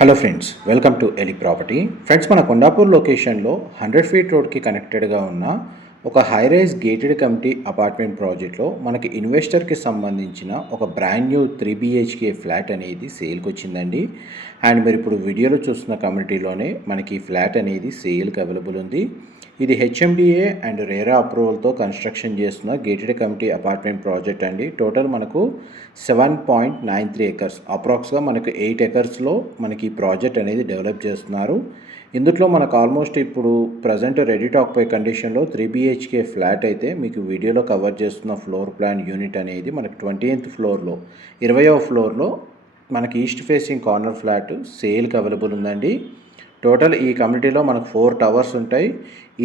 Hello friends welcome to Eli property friends మన కొండాపూర్ లొకేషన్లో hundred feet రోడ్కి కనెక్టెడ్గా ఉన్న ఒక high rise gated community apartment ప్రాజెక్ట్లో మనకి ఇన్వెస్టర్కి సంబంధించిన ఒక brand new three BHK flat అనేది సేల్కి వచ్చిందండి. అండ్ మీరు ఇప్పుడు వీడియోలో చూస్తున్న కమ్యూనిటీలోనే మనకి ఫ్లాట్ అనేది సేల్కి అవైలబుల్ ఉంది. ఇది హెచ్ఎండిఏ అండ్ రేరా అప్రూవల్తో కన్స్ట్రక్షన్ చేస్తున్న గేటెడ్ కమిటీ అపార్ట్మెంట్ ప్రాజెక్ట్ అండి. టోటల్ మనకు seven point nine three acres అప్రాక్స్గా మనకు ఎయిట్ ఎకర్స్లో మనకి ఈ ప్రాజెక్ట్ అనేది డెవలప్ చేస్తున్నారు. ఇందులో మనకు ఆల్మోస్ట్ ఇప్పుడు ప్రజెంట్ రెడీ టాక్ పై కండిషన్లో త్రీ బిహెచ్కే ఫ్లాట్ అయితే మీకు వీడియోలో కవర్ చేస్తున్న ఫ్లోర్ ప్లాన్ యూనిట్ అనేది మనకు ట్వంటీ ఫ్లోర్లో ఇరవయో ఫ్లోర్లో మనకి ఈస్ట్ ఫేసింగ్ కార్నర్ ఫ్లాట్ సేల్కి అవైలబుల్ ఉందండి. టోటల్ ఈ కమ్యూనిటీలో మనకు ఫోర్ టవర్స్ ఉంటాయి.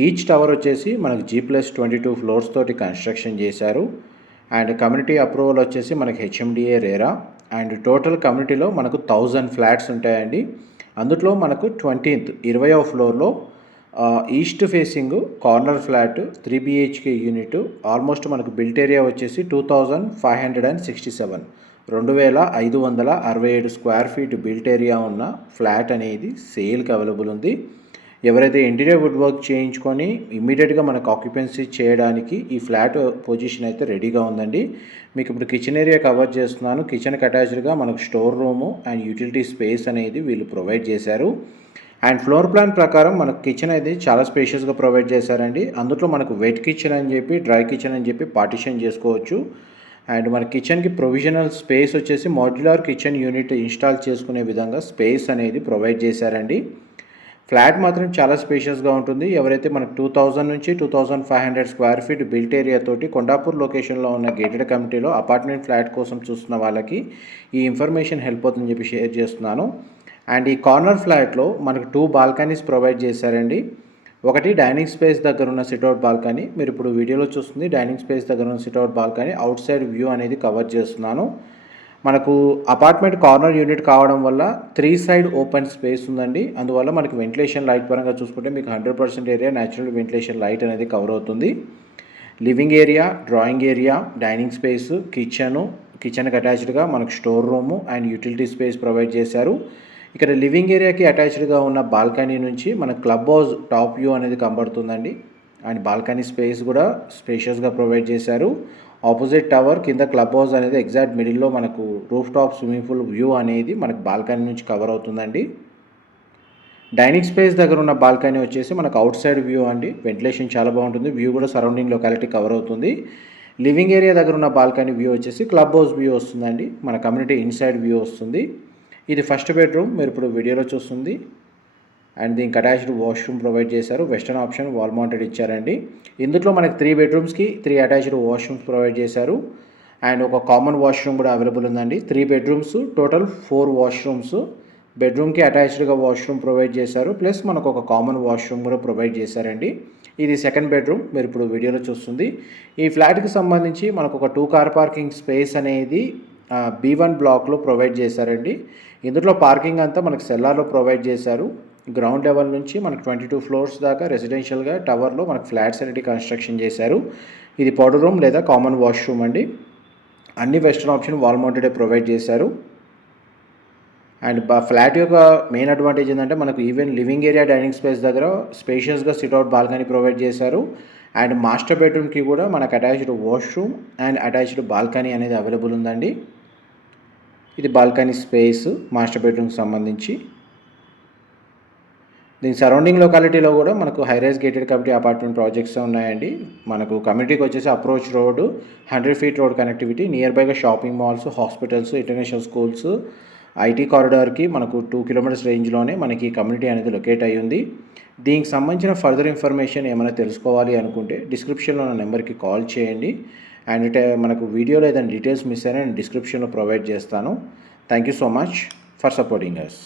ఈచ్ టవర్ వచ్చేసి మనకు G plus twenty two floors తోటి కన్స్ట్రక్షన్ చేశారు. అండ్ కమ్యూనిటీ అప్రూవల్ వచ్చేసి మనకి హెచ్ఎండిఏ రేరా. అండ్ టోటల్ కమ్యూనిటీలో మనకు థౌజండ్ ఫ్లాట్స్ ఉంటాయండి. అందులో మనకు ట్వంటీన్త్ ఇరవయో ఫ్లోర్లో east facing corner flat three BHK unit. Almost మనకు బిల్ట్ ఏరియా వచ్చేసి two thousand five hundred and sixty seven. రెండు వేల ఐదు వందల అరవై ఏడు స్క్వేర్ ఫీట్ బిల్ట్ ఏరియా ఉన్న ఫ్లాట్ అనేది సేల్కి అవైలబుల్ ఉంది. ఎవరైతే ఇంటీరియర్ వుడ్ వర్క్ చేయించుకొని ఇమ్మీడియట్గా మనకు ఆక్యుపెన్సీ చేయడానికి ఈ ఫ్లాట్ పొజిషన్ అయితే రెడీగా ఉందండి. మీకు ఇప్పుడు కిచెన్ ఏరియా కవర్ చేస్తున్నాను. కిచెన్కి అటాచ్డ్గా మనకు store room and utility space అనేది వీళ్ళు ప్రొవైడ్ చేశారు. అండ్ ఫ్లోర్ ప్లాన్ ప్రకారం మనకు కిచెన్ అయితే చాలా స్పేషియస్గా ప్రొవైడ్ చేశారండి. అందులో మనకు వెట్ కిచెన్ అని చెప్పి డ్రై కిచెన్ అని చెప్పి పార్టిషన్ చేసుకోవచ్చు. అండ్ మన కిచెన్కి ప్రొవిజనల్ స్పేస్ వచ్చేసి మాడ్యులర్ కిచెన్ యూనిట్ ఇన్స్టాల్ చేసుకునే విధంగా స్పేస్ అనేది ప్రొవైడ్ చేశారండి. ఫ్లాట్ మాత్రం చాలా స్పేషియస్గా ఉంటుంది. ఎవరైతే మనకు టూ థౌజండ్ నుంచి two thousand five hundred square feet built area తోటి కొండాపూర్ లొకేషన్లో ఉన్న గేటెడ్ కమిటీలో అపార్ట్మెంట్ ఫ్లాట్ కోసం చూస్తున్న వాళ్ళకి ఈ ఇన్ఫర్మేషన్ హెల్ప్ అవుతుందని చెప్పి షేర్ చేస్తున్నాను. అండ్ ఈ కార్నర్ ఫ్లాట్లో మనకు టూ బాల్కనీస్ ప్రొవైడ్ చేశారండి. ఒకటి డైనింగ్ స్పేస్ దగ్గర ఉన్న సిట్అవుట్ బాల్కనీ. మీరు ఇప్పుడు వీడియోలో చూస్తుంది డైనింగ్ స్పేస్ దగ్గర ఉన్న sit out balcony. Outside view అనేది కవర్ చేస్తున్నాను. మనకు అపార్ట్మెంట్ కార్నర్ యూనిట్ కావడం వల్ల త్రీ సైడ్ ఓపెన్ స్పేస్ ఉందండి. అందువల్ల మనకి వెంటిలేషన్ లైట్ పరంగా చూసుకుంటే మీకు hundred percent area natural ventilation light అనేది కవర్ అవుతుంది. Living area drawing area dining space kitchen కిచెన్కి అటాచ్డ్గా మనకు store room and utility space provide చేశారు. ఇక్కడ లివింగ్ ఏరియాకి అటాచ్డ్గా ఉన్న బాల్కనీ నుంచి మన క్లబ్ హౌస్ టాప్ వ్యూ అనేది కనబడుతుందండి. అండ్ బాల్కనీ స్పేస్ కూడా స్పేషియస్గా ప్రొవైడ్ చేశారు. ఆపోజిట్ టవర్ కింద క్లబ్ హౌస్ అనేది ఎగ్జాక్ట్ మిడిల్లో మనకు roof top swimming pool view అనేది మనకు బాల్కనీ నుంచి కవర్ అవుతుందండి. డైనింగ్ స్పేస్ దగ్గర ఉన్న బాల్కనీ వచ్చేసి మనకు అవుట్ సైడ్ వ్యూ అండి. వెంటిలేషన్ చాలా బాగుంటుంది. వ్యూ కూడా సరౌండింగ్ లొకాలిటీ కవర్ అవుతుంది. లివింగ్ ఏరియా దగ్గర ఉన్న బాల్కనీ వ్యూ వచ్చేసి క్లబ్ హౌస్ వ్యూ వస్తుందండి. మన కమ్యూనిటీ ఇన్సైడ్ వ్యూ వస్తుంది. ఇది ఫస్ట్ బెడ్రూమ్ మీరు ఇప్పుడు వీడియోలో చూస్తుంది. అండ్ దీనికి అటాచ్డ్ వాష్రూమ్ ప్రొవైడ్ చేశారు. వెస్టర్న్ ఆప్షన్ వాల్ మౌంటెడ్ ఇచ్చారండి. ఇందులో మనకి త్రీ బెడ్రూమ్స్కి త్రీ అటాచ్డ్ వాష్రూమ్స్ ప్రొవైడ్ చేశారు. అండ్ ఒక కామన్ వాష్రూమ్ కూడా అవైలబుల్ ఉందండి. Three bedrooms total four washrooms బెడ్రూమ్కి అటాచ్డ్గా వాష్రూమ్ ప్రొవైడ్ చేశారు. ప్లస్ మనకు ఒక కామన్ వాష్రూమ్ కూడా ప్రొవైడ్ చేశారండి. ఇది సెకండ్ బెడ్రూమ్ మీరు ఇప్పుడు వీడియోలో చూస్తుంది. ఈ ఫ్లాట్కి సంబంధించి మనకు ఒక టూ కార్ పార్కింగ్ స్పేస్ అనేది బీ వన్ బ్లాక్లో ప్రొవైడ్ చేశారండి. ఇందులో పార్కింగ్ అంతా మనకు సెల్లార్లో ప్రొవైడ్ చేశారు. గ్రౌండ్ లెవెల్ నుంచి మనకు ట్వంటీ టూ ఫ్లోర్స్ దాకా రెసిడెన్షియల్గా టవర్లో మనకు ఫ్లాట్స్ అనేది కన్స్ట్రక్షన్ చేశారు. ఇది పౌడర్ రూమ్ లేదా కామన్ వాష్రూమ్ అండి. అన్ని వెస్టర్న్ ఆప్షన్ వాల్ మౌంటెడే ప్రొవైడ్ చేశారు. అండ్ ఫ్లాట్ యొక్క మెయిన్ అడ్వాంటేజ్ ఏంటంటే మనకు even living area dining space దగ్గర స్పేషియస్గా సిట్అవుట్ బాల్కనీ ప్రొవైడ్ చేశారు. అండ్ మాస్టర్ బెడ్రూమ్కి కూడా మనకు attached washroom and attached balcony అనేది అవైలబుల్ ఉందండి. ఇది బాల్కనీ స్పేస్ మాస్టర్ బెడ్రూమ్కి సంబంధించి. దీని సరౌండింగ్ లొకాలిటీలో కూడా మనకు high rise gated community apartment projects ఉన్నాయండి. మనకు కమ్యూనిటీకి వచ్చేసి approach road hundred feet road connectivity near బైగా shopping malls hospitals international schools IT కారిడార్కి మనకు టూ కిలోమీటర్స్ రేంజ్లోనే మనకి కమ్యూనిటీ అనేది లొకేట్ అయ్యి ఉంది. దీనికి సంబంధించిన ఫర్దర్ ఇన్ఫర్మేషన్ ఏమైనా తెలుసుకోవాలి అనుకుంటే డిస్క్రిప్షన్లో ఉన్న నెంబర్కి కాల్ చేయండి. అండ్ మనకు వీడియోలో ఏదైనా డీటెయిల్స్ మిస్ అయినా నేను డిస్క్రిప్షన్లో ప్రొవైడ్ చేస్తాను. Thank you so much for supporting us